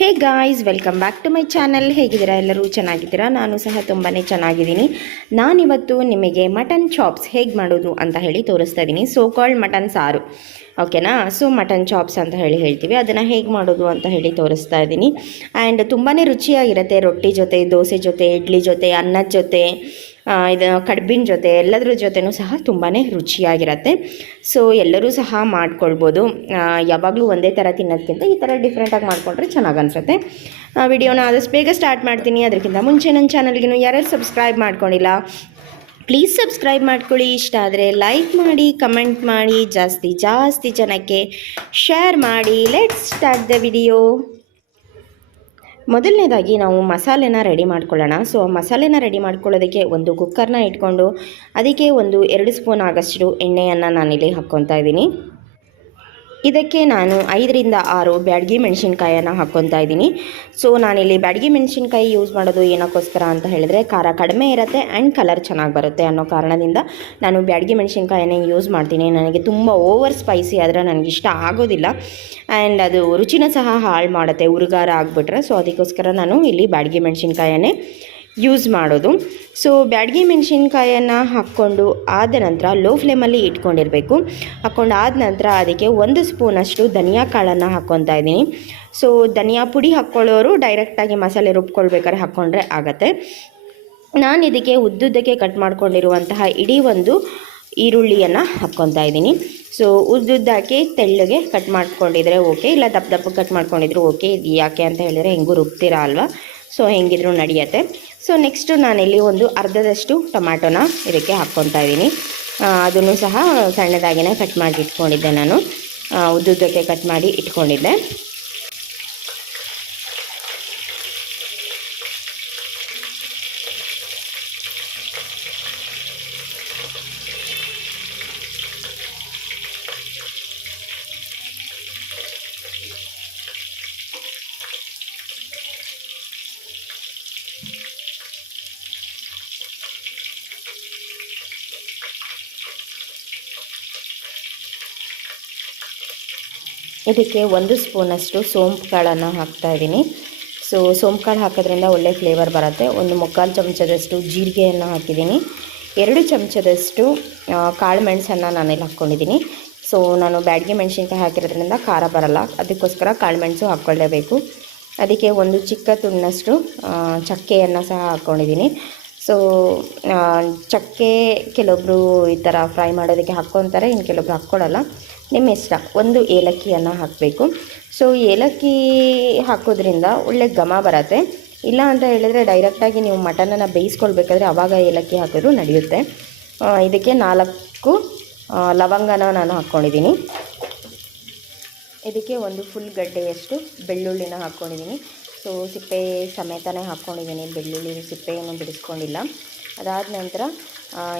Hey guys welcome back to my channel ಹೇಗಿದ್ದೀರಾ? ಎಲ್ಲರೂ ಚೆನ್ನಾಗಿದ್ದೀರಾ? ನಾನು ಸಹ ತುಂಬಾ ಚೆನ್ನಾಗಿದ್ದೀನಿ. ನಾನಿವತ್ತು ನಿಮಗೆ ಮಟನ್ ಚಾಪ್ಸ್ ಹೇಗೆ ಮಾಡೋದು ಅಂತ ಹೇಳಿ ತೋರಿಸ್ತಾ ಇದ್ದೀನಿ. ಸೋ ಕಾಲ್ಡ್ ಮಟನ್ ಸಾರು. ಓಕೆನಾ ಸೊ ಮಟನ್ ಚಾಪ್ಸ್ ಅಂತ ಹೇಳಿ ಹೇಳ್ತೀವಿ. ಅದನ್ನು ಹೇಗೆ ಮಾಡೋದು ಅಂತ ಹೇಳಿ ತೋರಿಸ್ತಾ ಇದ್ದೀನಿ. ಆ್ಯಂಡ್ ತುಂಬಾ ರುಚಿಯಾಗಿರುತ್ತೆ. ರೊಟ್ಟಿ ಜೊತೆ, ದೋಸೆ ಜೊತೆ, ಇಡ್ಲಿ ಜೊತೆ, ಅನ್ನದ ಜೊತೆ. ಇದು ಕಡ್ಬಿನ ಜೊತೆ, ಎಲ್ಲದರ ಜೊತೆನೂ ಸಹ ತುಂಬಾ ರುಚಿಯಾಗಿರುತ್ತೆ. ಸೊ ಎಲ್ಲರೂ ಸಹ ಮಾಡ್ಕೊಳ್ಬೋದು. ಯಾವಾಗಲೂ ಒಂದೇ ಥರ ತಿನ್ನೋದಕ್ಕಿಂತ ಈ ಥರ ಡಿಫ್ರೆಂಟಾಗಿ ಮಾಡಿಕೊಂಡ್ರೆ ಚೆನ್ನಾಗಿ ಅನಿಸುತ್ತೆ. ವಿಡಿಯೋನ ಆದಷ್ಟು ಬೇಗ ಸ್ಟಾರ್ಟ್ ಮಾಡ್ತೀನಿ. ಅದಕ್ಕಿಂತ ಮುಂಚೆ ನನ್ನ ಚಾನಲ್ಗೆ ಯಾರ್ಯಾರು ಸಬ್ಸ್ಕ್ರೈಬ್ ಮಾಡ್ಕೊಂಡಿಲ್ಲ ಪ್ಲೀಸ್ ಸಬ್ಸ್ಕ್ರೈಬ್ ಮಾಡ್ಕೊಳ್ಳಿ. ಇಷ್ಟ ಆದರೆ ಲೈಕ್ ಮಾಡಿ ಕಮೆಂಟ್ ಮಾಡಿ. ಜಾಸ್ತಿ ಜಾಸ್ತಿ ಜನಕ್ಕೆ ಶೇರ್ ಮಾಡಿ. ಲೆಟ್ಸ್ ಸ್ಟಾರ್ಟ್ ದ ವಿಡಿಯೋ ಮೊದಲನೇದಾಗಿ ನಾವು ಮಸಾಲೆನ ರೆಡಿ ಮಾಡ್ಕೊಳ್ಳೋಣ. ಸೊ ಮಸಾಲೆನ ರೆಡಿ ಮಾಡ್ಕೊಳ್ಳೋದಕ್ಕೆ ಒಂದು ಕುಕ್ಕರ್ನ ಇಟ್ಕೊಂಡು, ಅದಕ್ಕೆ ಒಂದು ಎರಡು ಸ್ಪೂನ್ ಆಗಷ್ಟು ಎಣ್ಣೆಯನ್ನು ನಾನಿಲ್ಲಿ ಹಾಕ್ಕೊತಾ ಇದ್ದೀನಿ. ಇದಕ್ಕೆ ನಾನು ಐದರಿಂದ ಆರು ಬ್ಯಾಡಗಿ ಮೆಣಸಿನ್ಕಾಯನ್ನು ಹಾಕ್ಕೊತಾ ಇದ್ದೀನಿ. ಸೊ ನಾನಿಲ್ಲಿ ಬ್ಯಾಡಗಿ ಮೆಣಸಿನ್ಕಾಯಿ ಯೂಸ್ ಮಾಡೋದು ಏನಕ್ಕೋಸ್ಕರ ಅಂತ ಹೇಳಿದ್ರೆ ಖಾರ ಕಡಿಮೆ ಇರುತ್ತೆ ಆ್ಯಂಡ್ ಕಲರ್ ಚೆನ್ನಾಗಿ ಬರುತ್ತೆ ಅನ್ನೋ ಕಾರಣದಿಂದ ನಾನು ಬ್ಯಾಡಗಿ ಮೆಣಸಿನ್ಕಾಯನ್ನೇ ಯೂಸ್ ಮಾಡ್ತೀನಿ. ನನಗೆ ತುಂಬ ಓವರ್ ಸ್ಪೈಸಿ ಆದರೆ ನನಗೆ ಇಷ್ಟ ಆಗೋದಿಲ್ಲ. ಆ್ಯಂಡ್ ಅದು ರುಚಿನ ಸಹ ಹಾಳು ಮಾಡುತ್ತೆ ಉರುಗಾರ ಆಗಿಬಿಟ್ರೆ. ಸೊ ಅದಕ್ಕೋಸ್ಕರ ನಾನು ಇಲ್ಲಿ ಬ್ಯಾಡಗಿ ಮೆಣಸಿನ್ಕಾಯನ್ನೇ ಯೂಸ್ ಮಾಡೋದು. ಸೊ ಬ್ಯಾಡಗಿ ಮೆಣಸಿನ್ಕಾಯನ್ನು ಹಾಕ್ಕೊಂಡು ಆದ ನಂತರ ಲೋ ಫ್ಲೇಮಲ್ಲಿ ಇಟ್ಕೊಂಡಿರಬೇಕು. ಹಾಕ್ಕೊಂಡು ಆದ ನಂತರ ಅದಕ್ಕೆ ಒಂದು ಸ್ಪೂನಷ್ಟು ಧನಿಯಾ ಕಾಳನ್ನು ಹಾಕ್ಕೊತಾ ಇದ್ದೀನಿ. ಸೊ ಧನಿಯಾ ಪುಡಿ ಹಾಕ್ಕೊಳ್ಳೋರು ಡೈರೆಕ್ಟಾಗಿ ಮಸಾಲೆ ರುಬ್ಕೊಳ್ಬೇಕಾದ್ರೆ ಹಾಕ್ಕೊಂಡ್ರೆ ಆಗುತ್ತೆ. ನಾನು ಇದಕ್ಕೆ ಉದ್ದುದ್ದಕ್ಕೆ ಕಟ್ ಮಾಡ್ಕೊಂಡಿರುವಂತಹ ಇಡೀ ಒಂದು ಈರುಳ್ಳಿಯನ್ನು ಹಾಕ್ಕೊತಾ ಇದ್ದೀನಿ. ಸೊ ಉದ್ದುದ್ದಾಕಿ ತೆಳ್ಳಗೆ ಕಟ್ ಮಾಡ್ಕೊಂಡಿದ್ರೆ ಓಕೆ ಇಲ್ಲ ದಪ್ಪ ದಪ್ಪ ಕಟ್ ಮಾಡ್ಕೊಂಡಿದ್ರು ಓಕೆ ಇದು ಯಾಕೆ ಅಂತ ಹೇಳಿದ್ರೆ ಹೆಂಗೂ ರುಬ್ತೀರಾ ಅಲ್ವಾ? ಸೊ ಹೆಂಗಿದ್ರು ನಡೆಯುತ್ತೆ. ಸೊ ನೆಕ್ಸ್ಟು ನಾನಿಲ್ಲಿ ಒಂದು ಅರ್ಧದಷ್ಟು ಟೊಮ್ಯಾಟೊನ ಇದಕ್ಕೆ ಹಾಕ್ಕೊತಾ ಇದ್ದೀನಿ. ಅದನ್ನು ಸಹ ಸಣ್ಣದಾಗಿನೇ ಕಟ್ ಮಾಡಿ ಇಟ್ಕೊಂಡಿದ್ದೆ ನಾನು. ಉದ್ದುದ್ದಕ್ಕೆ ಕಟ್ ಮಾಡಿ ಇಟ್ಕೊಂಡಿದ್ದೆ. ಇದಕ್ಕೆ ಒಂದು ಸ್ಪೂನಷ್ಟು ಸೋಂಪು ಕಾಳನ್ನು ಹಾಕ್ತಾ ಇದ್ದೀನಿ. ಸೊ ಸೋಂಪು ಕಾಳು ಹಾಕೋದ್ರಿಂದ ಒಳ್ಳೆ ಫ್ಲೇವರ್ ಬರುತ್ತೆ. ಒಂದು ಮುಕ್ಕಾಲು ಚಮಚದಷ್ಟು ಜೀರಿಗೆಯನ್ನು ಹಾಕಿದ್ದೀನಿ. ಎರಡು ಚಮಚದಷ್ಟು ಕಾಳು ಮೆಣಸನ್ನು ನಾನಿಲ್ಲಿ ಹಾಕ್ಕೊಂಡಿದ್ದೀನಿ. ಸೊ ನಾನು ಬ್ಯಾಡಿಗೆ ಮೆಣಸಿನ್ಕಾಯಿ ಹಾಕಿರೋದ್ರಿಂದ ಖಾರ ಬರಲ್ಲ. ಅದಕ್ಕೋಸ್ಕರ ಕಾಳು ಮೆಣಸು ಹಾಕ್ಕೊಳ್ಳೇಬೇಕು. ಅದಕ್ಕೆ ಒಂದು ಚಿಕ್ಕ ತುಂಡಷ್ಟು ಚಕ್ಕೆಯನ್ನು ಸಹ ಹಾಕ್ಕೊಂಡಿದ್ದೀನಿ. ಸೊ ಚಕ್ಕೆ ಕೆಲವೊಬ್ಬರು ಈ ಥರ ಫ್ರೈ ಮಾಡೋದಕ್ಕೆ ಹಾಕ್ಕೊತಾರೆ, ಇನ್ನು ಕೆಲವೊಬ್ರು ಹಾಕ್ಕೊಡಲ್ಲ ನಿಮ್ಮ ಇಷ್ಟ. ಒಂದು ಏಲಕ್ಕಿಯನ್ನು ಹಾಕಬೇಕು. ಸೊ ಏಲಕ್ಕಿ ಹಾಕೋದ್ರಿಂದ ಒಳ್ಳೆ ಘಮ ಬರುತ್ತೆ. ಇಲ್ಲ ಅಂತ ಹೇಳಿದ್ರೆ ಡೈರೆಕ್ಟಾಗಿ ನೀವು ಮಟನನ್ನು ಬೇಯಿಸ್ಕೊಳ್ಬೇಕಾದ್ರೆ ಆವಾಗ ಏಲಕ್ಕಿ ಹಾಕಿದ್ರು ನಡೆಯುತ್ತೆ. ಇದಕ್ಕೆ ನಾಲ್ಕು ಲವಂಗನ ನಾನು ಹಾಕ್ಕೊಂಡಿದ್ದೀನಿ. ಇದಕ್ಕೆ ಒಂದು ಫುಲ್ ಗಡ್ಡೆಯಷ್ಟು ಬೆಳ್ಳುಳ್ಳಿನ ಹಾಕ್ಕೊಂಡಿದ್ದೀನಿ. ಸೊ ಸಿಪ್ಪೆ ಸಮೇತನೇ ಹಾಕ್ಕೊಂಡಿದ್ದೀನಿ. ಬೆಳ್ಳುಳ್ಳಿ ಸಿಪ್ಪೆಯನ್ನು ಬಿಡಿಸ್ಕೊಂಡಿಲ್ಲ. ಅದಾದ ನಂತರ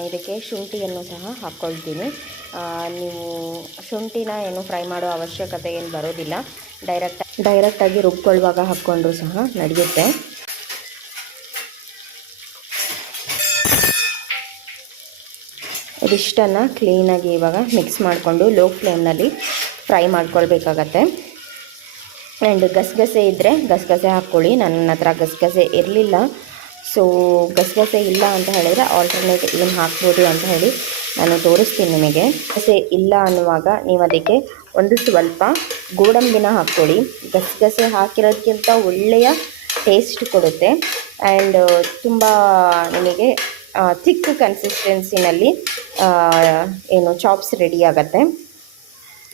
ಇದಕ್ಕೆ ಶುಂಠಿಯನ್ನು ಸಹ ಹಾಕ್ಕೊಳ್ತೀನಿ. ನೀವು ಶುಂಠಿನ ಏನು ಫ್ರೈ ಮಾಡೋ ಅವಶ್ಯಕತೆ ಏನು ಬರೋದಿಲ್ಲ. ಡೈರೆಕ್ಟ್ ಡೈರೆಕ್ಟಾಗಿ ರುಬ್ಕೊಳ್ಳುವಾಗ ಹಾಕ್ಕೊಂಡ್ರು ಸಹ ನಡೆಯುತ್ತೆ. ಇದಿಷ್ಟನ್ನು ಕ್ಲೀನಾಗಿ ಇವಾಗ ಮಿಕ್ಸ್ ಮಾಡಿಕೊಂಡು ಲೋ ಫ್ಲೇಮ್ನಲ್ಲಿ ಫ್ರೈ ಮಾಡ್ಕೊಳ್ಬೇಕಾಗತ್ತೆ. ಆ್ಯಂಡ್ ಗಸಗಸೆ ಇದ್ದರೆ ಗಸಗಸೆ ಹಾಕ್ಕೊಳ್ಳಿ. ನನ್ನ ಹತ್ರ ಗಸಗಸೆ ಇರಲಿಲ್ಲ. ಸೊ ಗಸಗಸೆ ಇಲ್ಲ ಅಂತ ಹೇಳಿದರೆ ಆಲ್ಟರ್ನೇಟ್ ಏನು ಹಾಕ್ಬೋದು ಅಂತ ಹೇಳಿ ನಾನು ತೋರಿಸ್ತೀನಿ ನಿಮಗೆ. ಗಸೆ ಇಲ್ಲ ಅನ್ನುವಾಗ ನೀವು ಅದಕ್ಕೆ ಒಂದು ಸ್ವಲ್ಪ ಗೋಡಂಬಿನ ಹಾಕ್ಕೊಳ್ಳಿ. ಗಸಗಸೆ ಹಾಕಿರೋದಕ್ಕಿಂತ ಒಳ್ಳೆಯ ಟೇಸ್ಟ್ ಕೊಡುತ್ತೆ. ಆ್ಯಂಡ್ ತುಂಬ ನಿಮಗೆ ಥಿಕ್ ಕನ್ಸಿಸ್ಟೆನ್ಸಿನಲ್ಲಿ ಏನು ಚಾಪ್ಸ್ ರೆಡಿ ಆಗುತ್ತೆ.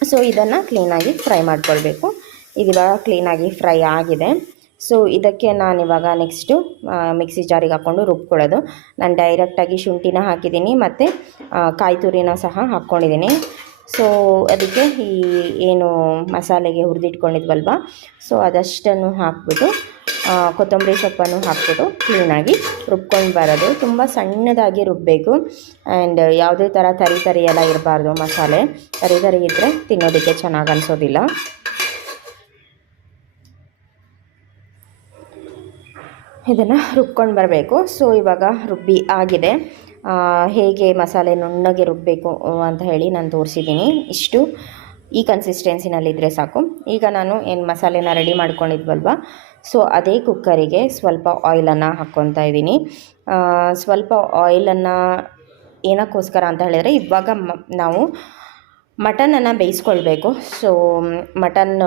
ಸೊ ಇದನ್ನು ಕ್ಲೀನಾಗಿ ಫ್ರೈ ಮಾಡ್ಕೊಳ್ಬೇಕು. ಇದಿವಾಗ ಕ್ಲೀನಾಗಿ ಫ್ರೈ ಆಗಿದೆ. ಸೊ ಇದಕ್ಕೆ ನಾನಿವಾಗ ನೆಕ್ಸ್ಟು ಮಿಕ್ಸಿ ಜಾರಿಗೆ ಹಾಕ್ಕೊಂಡು ರುಬ್ಕೊಳ್ಳೋದು. ನಾನು ಡೈರೆಕ್ಟಾಗಿ ಶುಂಠಿನ ಹಾಕಿದ್ದೀನಿ ಮತ್ತು ಕಾಯಿ ತುರಿನ ಸಹ ಹಾಕ್ಕೊಂಡಿದ್ದೀನಿ. ಸೊ ಅದಕ್ಕೆ ಈ, ಏನು ಮಸಾಲೆಗೆ ಹುರಿದಿಟ್ಕೊಂಡಿದ್ವಲ್ವ? ಸೊ ಅದಷ್ಟನ್ನು ಹಾಕ್ಬಿಟ್ಟು ಕೊತ್ತಂಬರಿ ಸೊಪ್ಪನ್ನು ಹಾಕ್ಬಿಟ್ಟು ಕ್ಲೀನಾಗಿ ರುಬ್ಕೊಂಡು ಬರೋದು. ತುಂಬ ಸಣ್ಣದಾಗಿ ರುಬ್ಬಬೇಕು ಆ್ಯಂಡ್ ಯಾವುದೇ ಥರ ತರಿ ತರಿ ಎಲ್ಲ ಇರಬಾರ್ದು ಮಸಾಲೆ. ತರಿ ತರಿ ಇದ್ದರೆ ತಿನ್ನೋದಕ್ಕೆ ಚೆನ್ನಾಗಿ ಅನಿಸೋದಿಲ್ಲ. ಇದನ್ನು ರುಬ್ಕೊಂಡು ಬರಬೇಕು. ಸೊ ಇವಾಗ ರುಬ್ಬಿ ಆಗಿದೆ. ಹೇಗೆ ಮಸಾಲೆ ನುಣ್ಣಗೆ ರುಬ್ಬಬೇಕು ಅಂತ ಹೇಳಿ ನಾನು ತೋರಿಸಿದ್ದೀನಿ. ಇಷ್ಟು. ಈ ಕನ್ಸಿಸ್ಟೆನ್ಸಿನಲ್ಲಿದ್ದರೆ ಸಾಕು. ಈಗ ನಾನು ಏನು ಮಸಾಲೆನ ರೆಡಿ ಮಾಡ್ಕೊಂಡಿದ್ವಲ್ವ? ಸೊ ಅದೇ ಕುಕ್ಕರಿಗೆ ಸ್ವಲ್ಪ ಆಯಿಲನ್ನು ಹಾಕ್ಕೊತಾ ಇದ್ದೀನಿ. ಸ್ವಲ್ಪ ಆಯಿಲನ್ನು ಏನಕ್ಕೋಸ್ಕರ ಅಂತ ಹೇಳಿದರೆ, ಇವಾಗ ಮ, ನಾವು ಮಟನನ್ನು ಬೇಯಿಸ್ಕೊಳ್ಬೇಕು. ಸೊ ಮಟನ್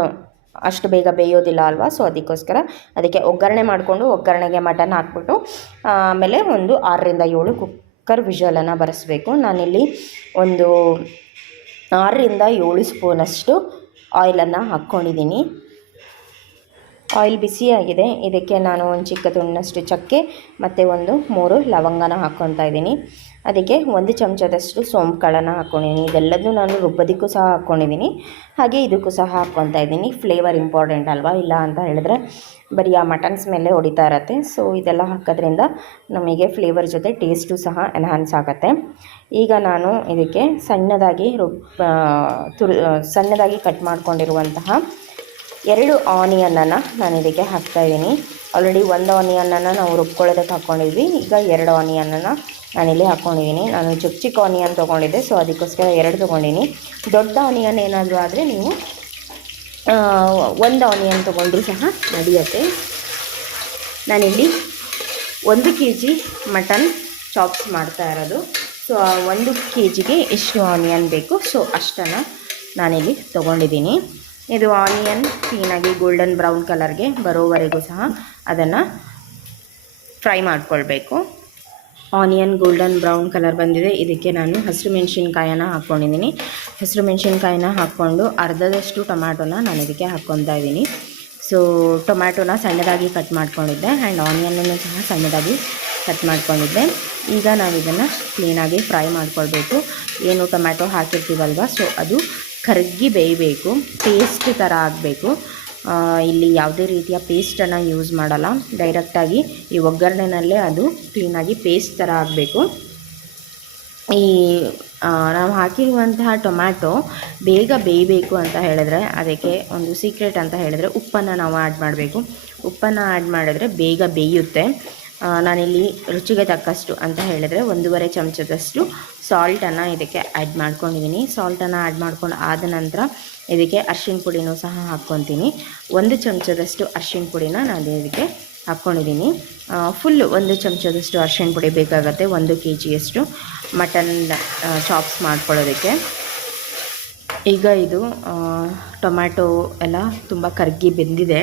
ಅಷ್ಟು ಬೇಗ ಬೇಯೋದಿಲ್ಲ ಅಲ್ವಾ? ಸೊ ಅದಕ್ಕೋಸ್ಕರ ಅದಕ್ಕೆ ಒಗ್ಗರಣೆ ಮಾಡಿಕೊಂಡು ಒಗ್ಗರಣೆಗೆ ಮಟನ್ ಹಾಕ್ಬಿಟ್ಟು, ಆಮೇಲೆ ಒಂದು ಆರರಿಂದ ಏಳು ಕುಕ್ಕರ್ ವಿಷಲನ್ನು ಬರೆಸ್ಬೇಕು. ನಾನಿಲ್ಲಿ ಒಂದು ಆರರಿಂದ ಏಳು ಸ್ಪೂನಷ್ಟು ಆಯಿಲನ್ನು ಹಾಕ್ಕೊಂಡಿದ್ದೀನಿ. ಆಯಿಲ್ ಬಿಸಿಯಾಗಿದೆ ಇದಕ್ಕೆ ನಾನು ಒಂದು ಚಿಕ್ಕ ತುಂಡಷ್ಟು ಚಕ್ಕೆ ಮತ್ತು ಒಂದು ಮೂರು ಲವಂಗನ ಹಾಕ್ಕೊತಾ ಇದ್ದೀನಿ. ಅದಕ್ಕೆ ಒಂದು ಚಮಚದಷ್ಟು ಸೋಂಪುಗಳನ್ನು ಹಾಕ್ಕೊಂಡಿದ್ದೀನಿ ಇದೆಲ್ಲದನ್ನು ನಾನು ರುಬ್ಬೋದಕ್ಕೂ ಸಹ ಹಾಕ್ಕೊಂಡಿದ್ದೀನಿ ಹಾಗೆ ಇದಕ್ಕೂ ಸಹ ಹಾಕ್ಕೊತಾ ಇದ್ದೀನಿ. ಫ್ಲೇವರ್ ಇಂಪಾರ್ಟೆಂಟ್ ಅಲ್ವಾ? ಇಲ್ಲ ಅಂತ ಹೇಳಿದ್ರೆ ಬರೀ ಆ ಮಟನ್ಸ್ ಮೇಲೆ ಹೊಡಿತಾ ಇರತ್ತೆ. ಸೊ ಇದೆಲ್ಲ ಹಾಕೋದ್ರಿಂದ ನಮಗೆ ಫ್ಲೇವರ್ ಜೊತೆ ಟೇಸ್ಟು ಸಹ ಎನ್ಹಾನ್ಸ್ ಆಗುತ್ತೆ. ಈಗ ನಾನು ಇದಕ್ಕೆ ಸಣ್ಣದಾಗಿ ರುಬ್ ತುರು ಸಣ್ಣದಾಗಿ ಕಟ್ ಮಾಡ್ಕೊಂಡಿರುವಂತಹ ಎರಡು ಆನಿಯನನ್ನು ನಾನು ಇದಕ್ಕೆ ಹಾಕ್ತಾಯಿದ್ದೀನಿ ಆಲ್ರೆಡಿ ಒಂದು ಆನಿಯನನ್ನು ನಾವು ರುಬ್ಕೊಳ್ಳೋದಕ್ಕೆ ಹಾಕ್ಕೊಂಡಿದ್ವಿ ಈಗ ಎರಡು ಆನಿಯನನ್ನು ನಾನಿಲ್ಲಿ ಹಾಕ್ಕೊಂಡಿದ್ದೀನಿ ನಾನು ಚಿಕ್ಕ ಚಿಕ್ಕ ಆನಿಯನ್ ತೊಗೊಂಡಿದ್ದೆ ಸೊ ಅದಕ್ಕೋಸ್ಕರ ಎರಡು ತೊಗೊಂಡಿನಿ ದೊಡ್ಡ ಆನಿಯನ್ ಏನಾದರೂ ಆದರೆ ನೀವು ಒಂದು ಆನಿಯನ್ ತೊಗೊಂಡ್ರೂ ಸಹ ನಡೆಯುತ್ತೆ. ನಾನಿಲ್ಲಿ ಒಂದು ಕೆ ಜಿ ಮಟನ್ ಚಾಪ್ಸ್ ಮಾಡ್ತಾ ಇರೋದು. ಸೊ ಆ ಒಂದು ಕೆ ಜಿಗೆ ಎಷ್ಟು ಆನಿಯನ್ ಬೇಕು. ಸೊ ಅಷ್ಟನ್ನು ನಾನಿಲ್ಲಿ ತೊಗೊಂಡಿದ್ದೀನಿ. ಇದು ಆನಿಯನ್ ಕ್ಲೀನಾಗಿ ಗೋಲ್ಡನ್ ಬ್ರೌನ್ ಕಲರ್ಗೆ ಬರೋವರೆಗೂ ಸಹ ಅದನ್ನು ಫ್ರೈ ಮಾಡಿಕೊಳ್ಬೇಕು. ಆನಿಯನ್, ಗೋಲ್ಡನ್ ಬ್ರೌನ್ ಕಲರ್ ಬಂದಿದೆ. ಇದಕ್ಕೆ ನಾನು ಹಸಿರು ಮೆಣಸಿನ್ಕಾಯನ್ನ ಹಾಕ್ಕೊಂಡಿದ್ದೀನಿ. ಹಸಿರು ಮೆಣಸಿನ್ಕಾಯಿನ ಹಾಕ್ಕೊಂಡು ಅರ್ಧದಷ್ಟು ಟೊಮ್ಯಾಟೊನ ನಾನು ಇದಕ್ಕೆ ಹಾಕ್ಕೊತಾ ಇದ್ದೀನಿ. ಸೊ ಟೊಮ್ಯಾಟೊನ ಸಣ್ಣದಾಗಿ ಕಟ್ ಮಾಡ್ಕೊಂಡಿದ್ದೆ ಆ್ಯಂಡ್ ಆನಿಯನನ್ನು ಸಹ ಸಣ್ಣದಾಗಿ ಕಟ್ ಮಾಡ್ಕೊಂಡಿದ್ದೆ. ಈಗ ನಾವು ಇದನ್ನು ಕ್ಲೀನಾಗಿ ಫ್ರೈ ಮಾಡ್ಕೊಳ್ಬೇಕು. ಏನು ಟೊಮ್ಯಾಟೊ ಹಾಕಿರ್ತೀವಲ್ವ ಸೊ ಅದು ಕರಗಿ ಬೇಯಬೇಕು ಪೇಸ್ಟ್ ಥರ ಆಗಬೇಕು. ಇಲ್ಲಿ ಯಾವುದೇ ರೀತಿಯ ಪೇಸ್ಟನ್ನು ಯೂಸ್ ಮಾಡಲ್ಲ. ಡೈರೆಕ್ಟಾಗಿ ಈ ಒಗ್ಗರಣೆನಲ್ಲೇ ಅದು ಕ್ಲೀನಾಗಿ ಪೇಸ್ಟ್ ಥರ ಆಗಬೇಕು. ಈ ನಾವು ಹಾಕಿರುವಂತಹ ಟೊಮ್ಯಾಟೊ ಬೇಗ ಬೇಯಬೇಕು ಅಂತ ಹೇಳಿದ್ರೆ, ಅದಕ್ಕೆ ಒಂದು ಸೀಕ್ರೆಟ್ ಅಂತ ಹೇಳಿದ್ರೆ ಉಪ್ಪನ್ನು ನಾವು ಆ್ಯಡ್ ಮಾಡಬೇಕು. ಉಪ್ಪನ್ನು ಆ್ಯಡ್ ಮಾಡಿದ್ರೆ ಬೇಗ ಬೇಯುತ್ತೆ. ನಾನಿಲ್ಲಿ ರುಚಿಗೆ ತಕ್ಕಷ್ಟು ಅಂತ ಹೇಳಿದ್ರೆ ಒಂದೂವರೆ ಚಮಚದಷ್ಟು ಸಾಲ್ಟನ್ನು ಇದಕ್ಕೆ ಆ್ಯಡ್ ಮಾಡ್ಕೊಂಡಿದ್ದೀನಿ. ಸಾಲ್ಟನ್ನು ಆ್ಯಡ್ ಮಾಡ್ಕೊಂಡು ಆದ ನಂತರ ಇದಕ್ಕೆ ಅರ್ಶಿಣ ಪುಡಿನೂ ಸಹ ಹಾಕ್ಕೊತೀನಿ. ಒಂದು ಚಮಚದಷ್ಟು ಅರ್ಶಿನ ಪುಡಿನ ನಾನು ಇದಕ್ಕೆ ಹಾಕ್ಕೊಂಡಿದ್ದೀನಿ. ಫುಲ್ ಒಂದು ಚಮಚದಷ್ಟು ಅರ್ಶಿನ ಪುಡಿ ಬೇಕಾಗುತ್ತೆ, ಒಂದು ಕೆ ಜಿಯಷ್ಟು ಮಟನ್ ಚಾಪ್ಸ್ ಮಾಡ್ಕೊಳ್ಳೋದಕ್ಕೆ. ಈಗ ಇದು ಟೊಮ್ಯಾಟೊ ಎಲ್ಲ ತುಂಬ ಕರ್ಗಿ ಬೆಂದಿದೆ.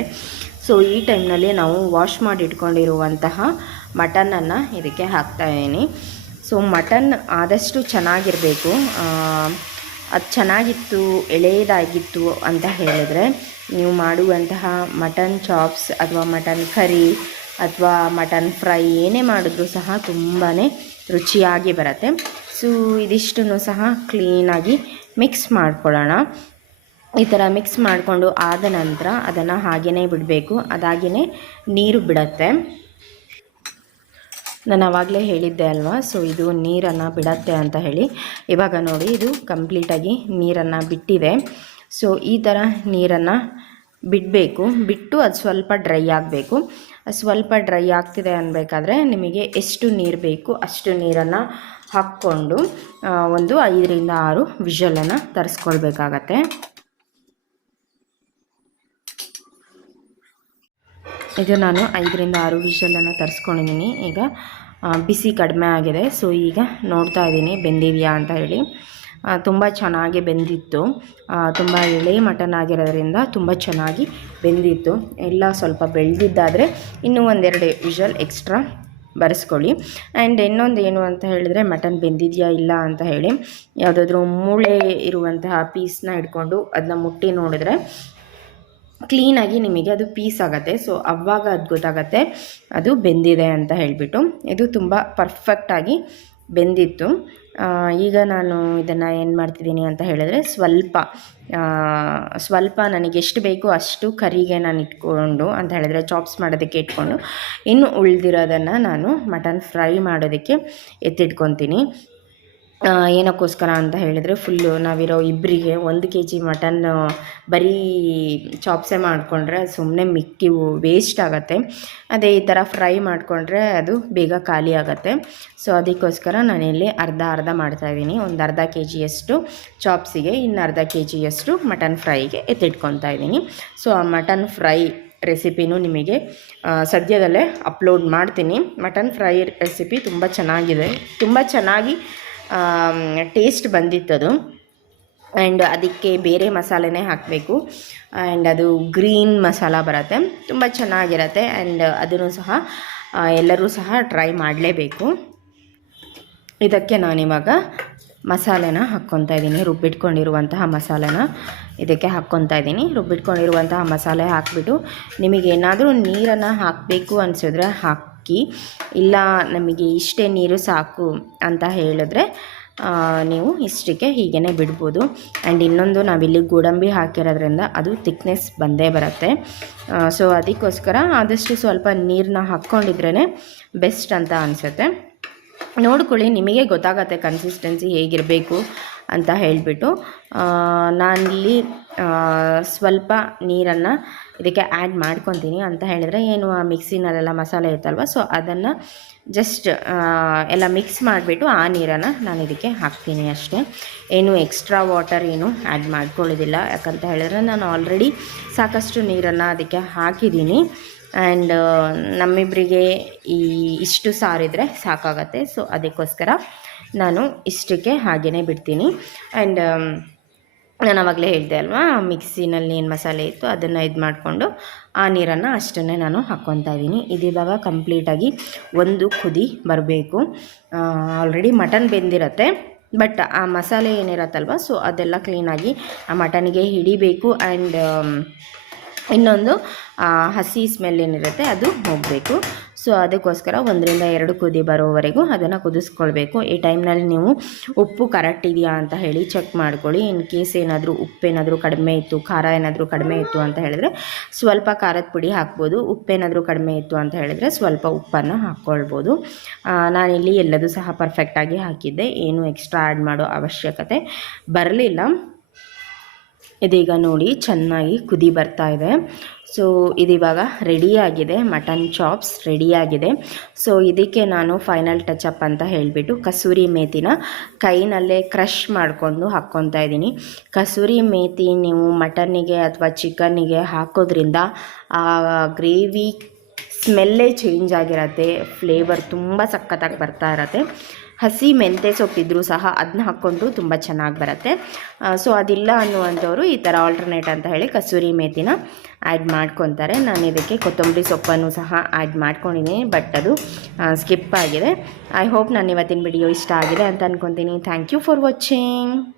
ಸೊ ಈ ಟೈಮ್ನಲ್ಲಿ ನಾವು ವಾಶ್ ಮಾಡಿ ಇಟ್ಕೊಂಡಿರುವಂತಹ ಮಟನನ್ನು ಇದಕ್ಕೆ ಹಾಕ್ತಾ ಇದ್ದೀನಿ. ಸೊ ಮಟನ್ ಆದಷ್ಟು ಚೆನ್ನಾಗಿರಬೇಕು. ಅದು ಚೆನ್ನಾಗಿತ್ತು, ಎಳೆಯದಾಗಿತ್ತು ಅಂತ ಹೇಳಿದ್ರೆ ನೀವು ಮಾಡುವಂತಹ ಮಟನ್ ಚಾಪ್ಸ್ ಅಥವಾ ಮಟನ್ ಕರಿ ಅಥವಾ ಮಟನ್ ಫ್ರೈ ಏನೇ ಮಾಡಿದ್ರೂ ಸಹ ತುಂಬಾ ರುಚಿಯಾಗಿ ಬರುತ್ತೆ. ಸೊ ಇದಿಷ್ಟನ್ನು ಸಹ ಕ್ಲೀನಾಗಿ ಮಿಕ್ಸ್ ಮಾಡ್ಕೊಳ್ಳೋಣ. ಈ ಥರ ಮಿಕ್ಸ್ ಮಾಡಿಕೊಂಡು ಆದ ನಂತರ ಅದನ್ನು ಹಾಗೆಯೇ ಬಿಡಬೇಕು. ಅದಾಗಿಯೇ ನೀರು ಬಿಡತ್ತೆ. ನಾನು ಆವಾಗಲೇ ಹೇಳಿದ್ದೆ ಅಲ್ವಾ? ಸೊ ಇದು ನೀರನ್ನು ಬಿಡತ್ತೆ ಅಂತ ಹೇಳಿ. ಇವಾಗ ನೋಡಿ, ಇದು ಕಂಪ್ಲೀಟಾಗಿ ನೀರನ್ನು ಬಿಟ್ಟಿದೆ. ಸೊ ಈ ಥರ ನೀರನ್ನು ಬಿಡಬೇಕು. ಬಿಟ್ಟು ಅದು ಸ್ವಲ್ಪ ಡ್ರೈ ಆಗಬೇಕು. ಸ್ವಲ್ಪ ಡ್ರೈ ಆಗ್ತಿದೆ ಅನ್ನಬೇಕಾದ್ರೆ ನಿಮಗೆ ಎಷ್ಟು ನೀರು ಬೇಕು ಅಷ್ಟು ನೀರನ್ನು ಹಾಕ್ಕೊಂಡು ಒಂದು ಐದರಿಂದ ಆರು ವಿಷಲನ್ನು ತರಿಸ್ಕೊಳ್ಬೇಕಾಗತ್ತೆ. ಇದು ನಾನು ಐದರಿಂದ ಆರು ವಿಷಲನ್ನು ತರಿಸ್ಕೊಂಡಿದ್ದೀನಿ. ಈಗ ಬಿಸಿ ಕಡಿಮೆ ಆಗಿದೆ. ಸೊ ಈಗ ನೋಡ್ತಾ ಇದ್ದೀನಿ, ಬೆಂದಿದೆಯಾ ಅಂತ ಹೇಳಿ. ತುಂಬ ಚೆನ್ನಾಗಿ ಬೆಂದಿತ್ತು. ತುಂಬ ಎಳೆ ಮಟನ್ ಆಗಿರೋದ್ರಿಂದ ತುಂಬ ಚೆನ್ನಾಗಿ ಬೆಂದಿತ್ತು. ಎಲ್ಲ ಸ್ವಲ್ಪ ಬೆಳೆದಿದ್ದಾದರೆ ಇನ್ನೂ ಒಂದೆರಡು ವಿಷಲ್ ಎಕ್ಸ್ಟ್ರಾ ಬರೆಸ್ಕೊಳ್ಳಿ. ಆ್ಯಂಡ್ ಇನ್ನೊಂದು ಏನು ಅಂತ ಹೇಳಿದ್ರೆ, ಮಟನ್ ಬೆಂದಿದೆಯಾ ಇಲ್ಲ ಅಂತ ಹೇಳಿ. ಯಾವುದಾದ್ರೂ ಮೂಳೆ ಇರುವಂತಹ ಪೀಸ್ನ ಇಟ್ಕೊಂಡು ಅದನ್ನ ಮುಟ್ಟಿ ನೋಡಿದ್ರೆ ಕ್ಲೀನಾಗಿ ನಿಮಗೆ ಅದು ಪೀಸ್ ಆಗುತ್ತೆ. ಸೊ, ಅವಾಗ ಅದು ಗೊತ್ತಾಗತ್ತೆ. ಅದು ಬೆಂದಿದೆ ಅಂತ ಹೇಳಿಬಿಟ್ಟು. ಇದು ತುಂಬ ಪರ್ಫೆಕ್ಟಾಗಿ ಬೆಂದಿತ್ತು. ಈಗ ನಾನು ಇದನ್ನು ಏನು ಮಾಡ್ತಿದ್ದೀನಿ ಅಂತ ಹೇಳಿದ್ರೆ ಸ್ವಲ್ಪ ಸ್ವಲ್ಪ ನನಗೆ ಎಷ್ಟು ಬೇಕು ಅಷ್ಟು ಕರಿಗೆ ನಾನು ಇಟ್ಕೊಂಡು ಅಂತ ಹೇಳಿದ್ರೆ ಚಾಪ್ಸ್ ಮಾಡೋದಕ್ಕೆ ಇಟ್ಕೊಂಡು, ಇನ್ನು ಉಳಿದಿರೋದನ್ನು ನಾನು ಮಟನ್ ಫ್ರೈ ಮಾಡೋದಕ್ಕೆ ಎತ್ತಿಟ್ಕೊತೀನಿ. ಏನಕ್ಕೋಸ್ಕರ ಅಂತ ಹೇಳಿದರೆ ಫುಲ್ಲು ನಾವಿರೋ ಇಬ್ಬರಿಗೆ ಒಂದು ಕೆ ಜಿ ಮಟನ್ ಬರೀ ಚಾಪ್ಸೆ ಮಾಡಿಕೊಂಡ್ರೆ ಸುಮ್ಮನೆ ಮಿಕ್ಕಿ ವೇಸ್ಟ್ ಆಗುತ್ತೆ. ಅದೇ ಈ ಥರ ಫ್ರೈ ಮಾಡಿಕೊಂಡ್ರೆ ಅದು ಬೇಗ ಖಾಲಿ ಆಗುತ್ತೆ. ಸೊ ಅದಕ್ಕೋಸ್ಕರ ನಾನಿಲ್ಲಿ ಅರ್ಧ ಅರ್ಧ ಮಾಡ್ತಾಯಿದ್ದೀನಿ ಒಂದು ಅರ್ಧ ಕೆ ಜಿಯಷ್ಟು ಚಾಪ್ಸಿಗೆ ಇನ್ನು ಅರ್ಧ ಕೆ ಜಿಯಷ್ಟು ಮಟನ್ ಫ್ರೈಗೆ ಎತ್ತಿಟ್ಕೊತಾ ಇದ್ದೀನಿ. ಸೊ ಆ ಮಟನ್ ಫ್ರೈ ರೆಸಿಪಿನೂ ನಿಮಗೆ ಸದ್ಯದಲ್ಲೇ ಅಪ್ಲೋಡ್ ಮಾಡ್ತೀನಿ. ಮಟನ್ ಫ್ರೈ ರೆಸಿಪಿ ತುಂಬ ಚೆನ್ನಾಗಿದೆ. ತುಂಬ ಚೆನ್ನಾಗಿ ಟೇಸ್ಟ್ ಬಂದಿತ್ತದು ಆ್ಯಂಡ್ ಅದಕ್ಕೆ ಬೇರೆ ಮಸಾಲೆನೇ ಹಾಕಬೇಕು. ಆ್ಯಂಡ್ ಅದು ಗ್ರೀನ್ ಮಸಾಲ ಬರುತ್ತೆ. ತುಂಬ ಚೆನ್ನಾಗಿರತ್ತೆ. ಆ್ಯಂಡ್ ಅದನ್ನು ಸಹ ಎಲ್ಲರೂ ಸಹ ಟ್ರೈ ಮಾಡಲೇಬೇಕು. ಇದಕ್ಕೆ ನಾನಿವಾಗ ಮಸಾಲೆನ ಹಾಕ್ಕೊತಾ ಇದ್ದೀನಿ. ರುಬ್ಬಿಟ್ಕೊಂಡಿರುವಂತಹ ಮಸಾಲೆನ ಇದಕ್ಕೆ ಹಾಕ್ಕೊತಾ ಇದ್ದೀನಿ. ರುಬ್ಬಿಟ್ಕೊಂಡಿರುವಂತಹ ಮಸಾಲೆ ಹಾಕಿಬಿಟ್ಟು ನಿಮಗೇನಾದರೂ ನೀರನ್ನು ಹಾಕಬೇಕು ಅನಿಸಿದ್ರೆ ಹಾಕಿ ಇಲ್ಲ, ನಮಗೆ ಇಷ್ಟೇ ನೀರು ಸಾಕು ಅಂತ ಹೇಳಿದ್ರೆ ನೀವು ಇಷ್ಟಕ್ಕೆ ಹೀಗೇ ಬಿಡ್ಬೋದು. ಆ್ಯಂಡ್ ಇನ್ನೊಂದು, ನಾವಿಲ್ಲಿ ಗೋಡಂಬಿ ಹಾಕಿರೋದ್ರಿಂದ ಅದು ತಿಕ್ನೆಸ್ ಬಂದೇ ಬರುತ್ತೆ. ಸೊ ಅದಕ್ಕೋಸ್ಕರ ಆದಷ್ಟು ಸ್ವಲ್ಪ ನೀರನ್ನ ಹಾಕ್ಕೊಂಡಿದ್ರೇ ಬೆಸ್ಟ್ ಅಂತ ಅನಿಸುತ್ತೆ. ನೋಡ್ಕೊಳ್ಳಿ, ನಿಮಗೆ ಗೊತ್ತಾಗತ್ತೆ ಕನ್ಸಿಸ್ಟೆನ್ಸಿ ಹೇಗಿರಬೇಕು. ಅಂತ ಹೇಳಿಬಿಟ್ಟು ನಾನಿಲ್ಲಿ ಸ್ವಲ್ಪ ನೀರನ್ನು ಇದಕ್ಕೆ ಆ್ಯಡ್ ಮಾಡ್ಕೊತೀನಿ ಅಂತ ಹೇಳಿದ್ರೆ ಏನು ಆ ಮಿಕ್ಸಿನಲ್ಲೆಲ್ಲ ಮಸಾಲೆ ಇರುತ್ತಲ್ವ ಸೊ ಅದನ್ನು ಜಸ್ಟ್ ಎಲ್ಲ ಮಿಕ್ಸ್ ಮಾಡಿಬಿಟ್ಟು ಆ ನೀರನ್ನು ನಾನು ಇದಕ್ಕೆ ಹಾಕ್ತೀನಿ ಅಷ್ಟೇ. ಏನು ಎಕ್ಸ್ಟ್ರಾ ವಾಟರ್ ಏನು ಆ್ಯಡ್ ಮಾಡ್ಕೊಳ್ಳೋದಿಲ್ಲ, ಯಾಕಂತ ಹೇಳಿದ್ರೆ ನಾನು ಆಲ್ರೆಡಿ ಸಾಕಷ್ಟು ನೀರನ್ನು ಅದಕ್ಕೆ ಹಾಕಿದ್ದೀನಿ. ಆ್ಯಂಡ್ ನಮ್ಮಿಬ್ಬರಿಗೆ ಈ ಇಷ್ಟು ಸಾರಿದ್ರೆ ಸಾಕಾಗತ್ತೆ ಸೊ ಅದಕ್ಕೋಸ್ಕರ ನಾನು ಇಷ್ಟಕ್ಕೆ ಹಾಗೇ ಬಿಡ್ತೀನಿ. ಆ್ಯಂಡ್ ನಾನು ಆವಾಗಲೇ ಹೇಳಿದೆ ಅಲ್ವಾ, ಮಿಕ್ಸಿನಲ್ಲಿ ಏನು ಮಸಾಲೆ ಇತ್ತು ಅದನ್ನು ಇದು ಮಾಡಿಕೊಂಡು ಆ ನೀರನ್ನು ಅಷ್ಟನ್ನೇ ನಾನು ಹಾಕ್ಕೊತಾ ಇದ್ದೀನಿ. ಇದಿವಾಗ ಕಂಪ್ಲೀಟಾಗಿ ಒಂದು ಕುದಿ ಬರಬೇಕು. ಆಲ್ರೆಡಿ ಮಟನ್ ಬೆಂದಿರತ್ತೆ ಬಟ್ ಆ ಮಸಾಲೆ ಏನಿರತ್ತಲ್ವ ಸೊ ಅದೆಲ್ಲ ಕ್ಲೀನಾಗಿ ಆ ಮಟನ್ಗೆ ಹಿಡಿಬೇಕು. ಆ್ಯಂಡ್ ಇನ್ನೊಂದು ಹಸಿ ಸ್ಮೆಲ್ ಏನಿರುತ್ತೆ ಅದು ಹೋಗಬೇಕು. ಸೊ ಅದಕ್ಕೋಸ್ಕರ ಒಂದರಿಂದ ಎರಡು ಕುದಿ ಬರೋವರೆಗೂ ಅದನ್ನು ಕುದಿಸ್ಕೊಳ್ಬೇಕು. ಈ ಟೈಮ್ನಲ್ಲಿ ನೀವು ಉಪ್ಪು ಕರೆಕ್ಟ್ ಇದೆಯಾ ಅಂತ ಹೇಳಿ ಚೆಕ್ ಮಾಡ್ಕೊಳ್ಳಿ. ಇನ್ ಕೇಸ್ ಏನಾದರೂ ಉಪ್ಪೇನಾದರೂ ಕಡಿಮೆ ಇತ್ತು, ಖಾರ ಏನಾದರೂ ಕಡಿಮೆ ಇತ್ತು ಅಂತ ಹೇಳಿದ್ರೆ ಸ್ವಲ್ಪ ಖಾರದ ಪುಡಿ ಹಾಕ್ಬೋದು ಉಪ್ಪೇನಾದರೂ ಕಡಿಮೆ ಇತ್ತು ಅಂತ ಹೇಳಿದ್ರೆ ಸ್ವಲ್ಪ ಉಪ್ಪನ್ನು ಹಾಕ್ಕೊಳ್ಬೋದು. ನಾನಿಲ್ಲಿ ಎಲ್ಲದೂ ಸಹ ಪರ್ಫೆಕ್ಟಾಗಿ ಹಾಕಿದ್ದೆ. ಏನು ಎಕ್ಸ್ಟ್ರಾ ಆ್ಯಡ್ ಮಾಡೋ ಅವಶ್ಯಕತೆ ಬರಲಿಲ್ಲ. ಇದೀಗ ನೋಡಿ ಚೆನ್ನಾಗಿ ಕುದಿ ಬರ್ತಾ ಇದೆ. ಸೊ ಇದಿವಾಗ ರೆಡಿಯಾಗಿದೆ ಮಟನ್ ಚಾಪ್ಸ್ ರೆಡಿಯಾಗಿದೆ ಸೊ ಇದಕ್ಕೆ ನಾನು ಫೈನಲ್ ಟಚಪ್ ಅಂತ ಹೇಳಿಬಿಟ್ಟು ಕಸೂರಿ ಮೇತಿನ ಕೈನಲ್ಲೇ ಕ್ರಷ್ ಮಾಡಿಕೊಂಡು ಹಾಕ್ಕೊತಾ ಇದ್ದೀನಿ. ಕಸೂರಿ ಮೇತಿ ನೀವು ಮಟನ್ನಿಗೆ ಅಥವಾ ಚಿಕನ್ನಿಗೆ ಹಾಕೋದ್ರಿಂದ ಆ ಗ್ರೇವಿ ಸ್ಮೆಲ್ಲೇ ಚೇಂಜ್ ಆಗಿರತ್ತೆ. ಫ್ಲೇವರ್ ತುಂಬ ಸಖತ್ತಾಗಿ ಬರ್ತಾ ಇರತ್ತೆ. ಹಸಿ ಮೆಂತೆ ಸೊಪ್ಪಿದ್ರೂ ಸಹ ಅದನ್ನ ಹಾಕ್ಕೊಂಡು ತುಂಬ ಚೆನ್ನಾಗಿ ಬರುತ್ತೆ. ಸೊ ಅದಿಲ್ಲ ಅನ್ನುವಂಥವ್ರು ಈ ಥರ ಆಲ್ಟರ್ನೇಟ್ ಅಂತ ಹೇಳಿ ಕಸೂರಿ ಮೇತಿನ ಆ್ಯಡ್ ಮಾಡ್ಕೊತಾರೆ. ನಾನು ಇದಕ್ಕೆ ಕೊತ್ತಂಬರಿ ಸೊಪ್ಪನ್ನು ಸಹ ಆ್ಯಡ್ ಮಾಡ್ಕೊಂಡಿದ್ದೀನಿ ಬಟ್ ಅದು ಸ್ಕಿಪ್ ಆಗಿದೆ. ಐ ಹೋಪ್ ನಾನು ಇವತ್ತಿನ ವಿಡಿಯೋ ಇಷ್ಟ ಆಗಿದೆ ಅಂತ ಅಂದ್ಕೊತೀನಿ ಥ್ಯಾಂಕ್ ಯು ಫಾರ್ ವಾಚಿಂಗ್